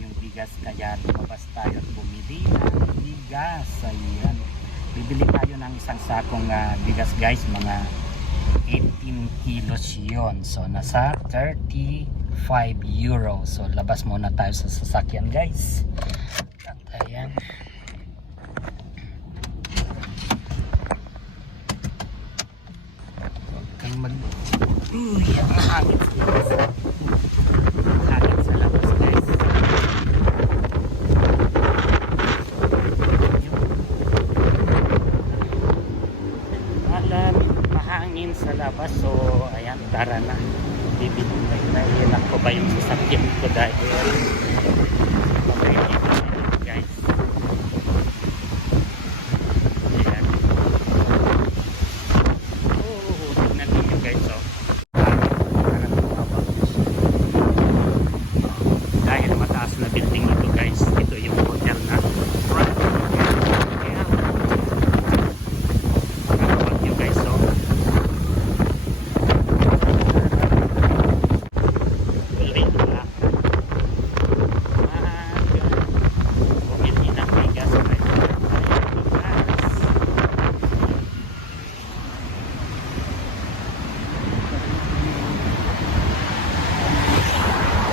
tayong bigas kaya lumabas tayo at bumili ng bigas. Ayan. Bibili tayo ng isang sakong bigas guys, mga 18 kilos yun. So nasa 35 euro. So labas muna tayo sa sasakyan guys. At ayan. Huwag kang mag... ang hangin sa labas guys. Mahangin sa labas, so ayan, tara na. Bibili na ilan ko ba yung sasakyan ko dahil guys. Ayan. Tignan ninyo guys, so dahil mataas na building ito guys, ito yung hotel na front.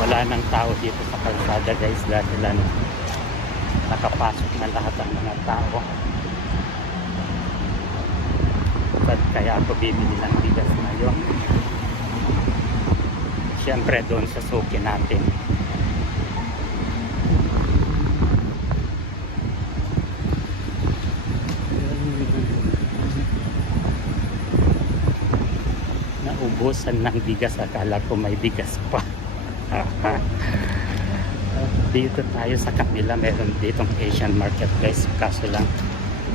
Wala nang tao dito sa kalsada guys dahil nakapasok na lahat ang mga tao. At kaya ako bibili ng bigas ngayon. Siyempre doon sa suki natin. Naubusan ng bigas, akala ko may bigas pa. Dito tayo sa kabila, meron ditong Asian market guys, kaso lang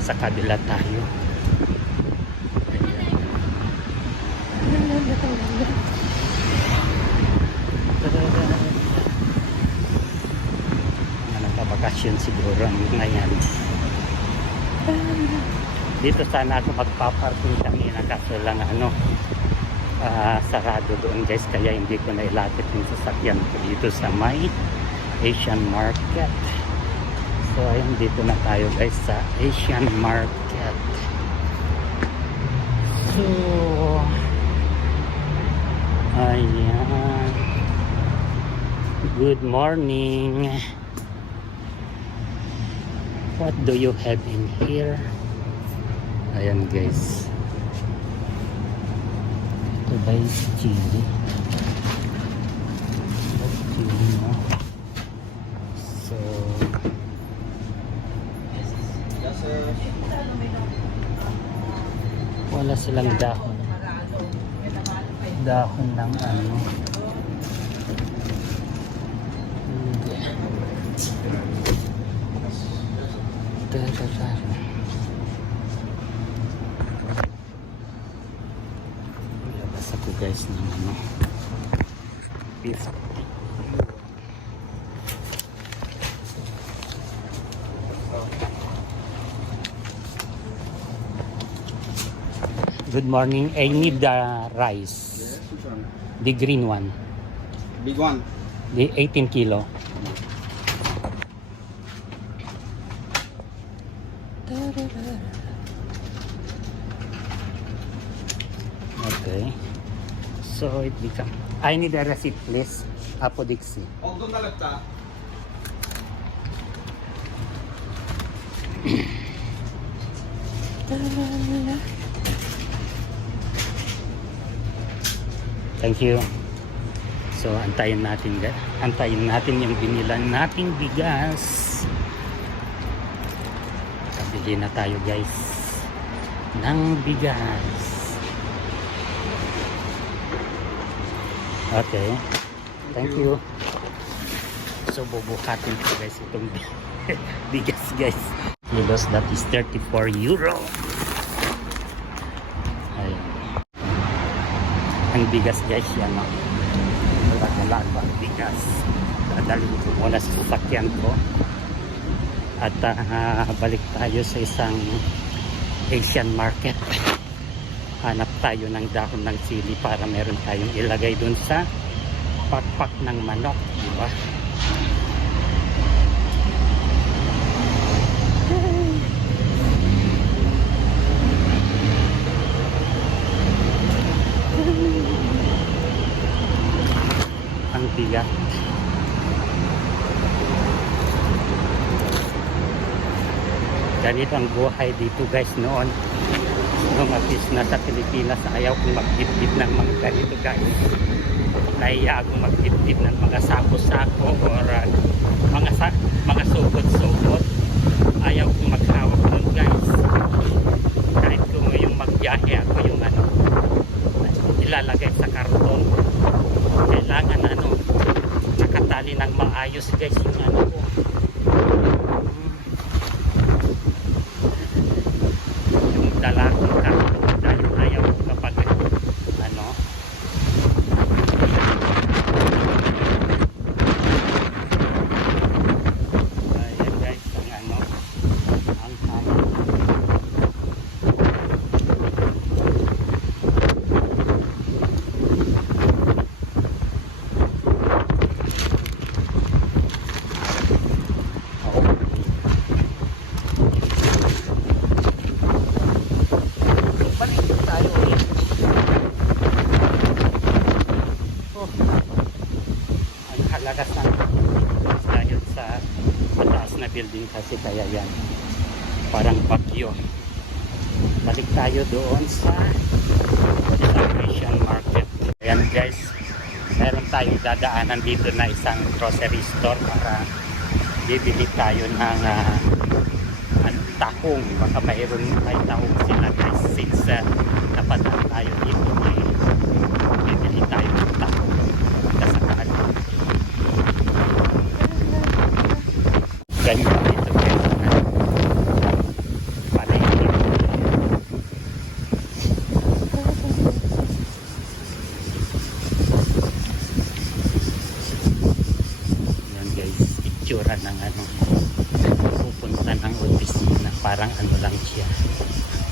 sa kabila tayo. Nakabakasyon siguro ngayon. Dito sana ako magpaparking kanina, kaso lang sarado doon guys, kaya hindi ko na ilapit yung sasakyan ko dito sa may Asian market. So ayun, dito na tayo guys sa Asian market. So ayan, good morning. What do you have in here? Ayan guys, ito ba yung chili? Chili mo. So wala silang dahon ng labas ako guys ng beef. Good morning. I need the rice. Yes, which one? The green one. Big one. The 18 kilo. Okay. So it becomes... I need a receipt please. Apo Dixie. Og doon talagta. Thank you. So antayin natin yung binilan nating bigas. Kabili na tayo guys ng bigas. Okay. Thank you. So bubuhatin ko guys itong bigas guys. Kilos, that is 34 euro. Ayan. Ang bigas guys yan, no? Wala ang bigas. Dadalhin ko muna sa sasakyan ko. At balik tayo sa isang Asian market. Hanap tayo ng dahon ng sili para meron tayong ilagay dun sa pakpak ng manok, diba? Ganito ang buhay dito guys noon. Nung apis na sa Pilipinas, ayaw kong magdibdib ng mga ganito guys. Nahiya akong magdibdib ng mga sako-sako or mga sukot-sukot. Ayaw kong maghawak nun guys. Kahit kung yung magbiyahe ako yung ilalagay sa karton. Kailangan nakatali ng maayos guys yung yung dala kong karton dahil ayaw ko kapag ayan guys ang balik tayo ulit. Ang halagas ng dahil sa mataas na building kasi kaya yan parang bagyo. Balik tayo doon sa Asian market. Ayan guys, meron tayong dadaanan dito na isang grocery store para bibili tayo ng tahong. Baka may tahong sila guys since napadaan tayo dito bibili tayo ng tahong kasakahan. Ganyan dito guys palengke. Yan guys, itsura ng pupunta ng opisina, parang lang siya.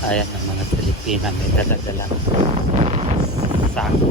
Ayan ang mga Pilipina may daladalang sako.